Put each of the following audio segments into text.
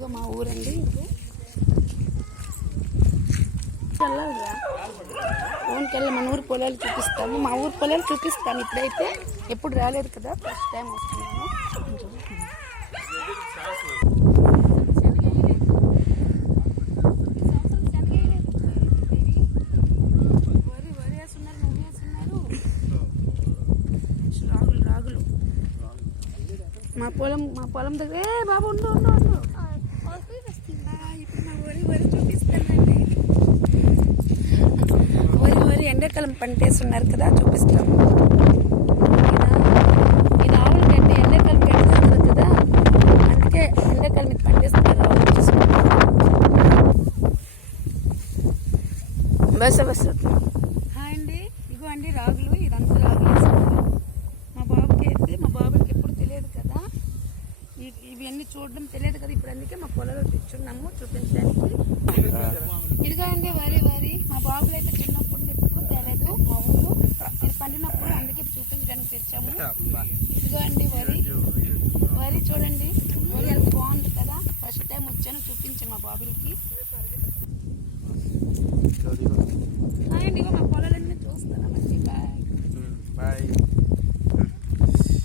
ఇదిగో మా ఊరండి. ఫోన్కి వెళ్ళి మన ఊరు పొలాలు చూపిస్తాము. మా ఊరు పొలాలు చూపిస్తాను. ఇప్పుడైతే ఎప్పుడు రాలేదు కదా, ఫస్ట్ టైం వస్తున్నాను. రాగులు మా పొలం దగ్గర బాబు ఉండు ఇప్పుడు మా వరి చూపిస్తానండి. వరి ఎండాకాలం పంటేస్తున్నారు కదా, చూపిస్తాము. ఇది ఆవులు గడ్డి ఎండాకాలం గడ్డి కదా, అందుకే ఎండాకాలం ఇది పంటేస్తున్నారు. బస్ హాయ్ అండి. ఇగో అండి రాగులు, ఇదంతా రాగులు వేసుకున్నాం. మా బాబుకి ఎప్పుడు తెలియదు కదా, ఇవన్నీ చూడడం తెలియదు కదా, ఇప్పుడు అందుకే మా పొలంలో తెచ్చున్నాము చూపించడానికి. ఇదిగా అండి వరి మా బాబులు అయితే చిన్నప్పుడు ఎప్పుడు తెలియదు. మా ఊరు ఇది పండినప్పుడు అందుకే చూపించడానికి తెచ్చాము. ఇదిగా అండి వరి చూడండి, వరి ఎంత బాగుంది కదా. ఫస్ట్ టైం వచ్చాను, చూపించాను మా బాబులకి. అండి మా పొలాలన్నీ చూస్తున్నామండి. బాయ్.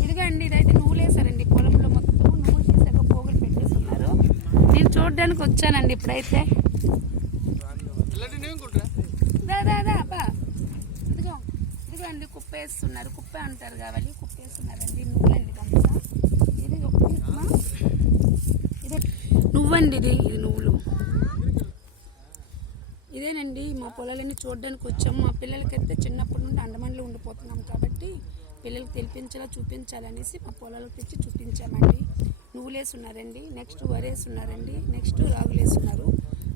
ఇదిగా అండి ఇదైతే నువ్వులు వేసారండి పొలంలో, మొత్తం నువ్వులు తీసాక పోగులు పెట్టేస్తున్నారు. నేను చూడడానికి వచ్చానండి ఇప్పుడైతే. ఇదిగో అండి కుప్ప వేస్తున్నారు. కుప్ప అంటారు కావాలి, కుప్ప వేస్తున్నారండి. నువ్వులండి కంసా. ఇది నువ్వండి, ఇది నువ్వులు. ఇదేనండి మా పొలాలన్నీ చూడడానికి వచ్చాము. మా పిల్లలకైతే చిన్నప్పటి నుండి అండమాన్లో ఉండిపోతున్నాం కాబట్టి పిల్లలకి తెలిపించాలా చూపించాలనేసి మా పొలాలకు తెచ్చి చూపించామండి. నువ్వులు వేస్తున్నారండి, నెక్స్ట్ వరి వేస్తున్నారండి, నెక్స్ట్ రాగులు వేస్తున్నారు.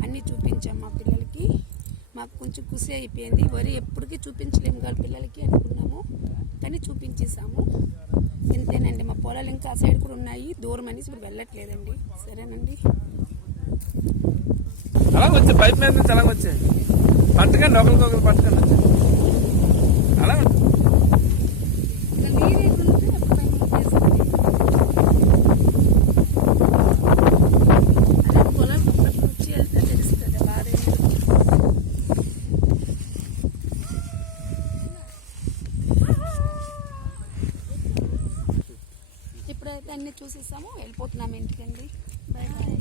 అన్నీ చూపించాం మా పిల్లలకి. మాకు కొంచెం ఖుషి అయిపోయింది. వరి ఎప్పటికీ చూపించలేము కాదు పిల్లలకి అనుకున్నాము, కానీ చూపించేసాము. ఇంతేనండి. మా పొలాలు ఇంకా ఆ సైడ్ కూడా ఉన్నాయి, దూరం అనేసి ఇప్పుడు వెళ్ళట్లేదండి. సరేనండి. అలా వచ్చే పైప్ మీద నుంచి అలా వచ్చాయి పట్టకండి, ఒకరికొకరు పట్టకండి వచ్చాయి అలా. ఇప్పుడైతే అన్నీ చూసేసాము, వెళ్ళిపోతున్నాము ఇంటికండి. Bye bye.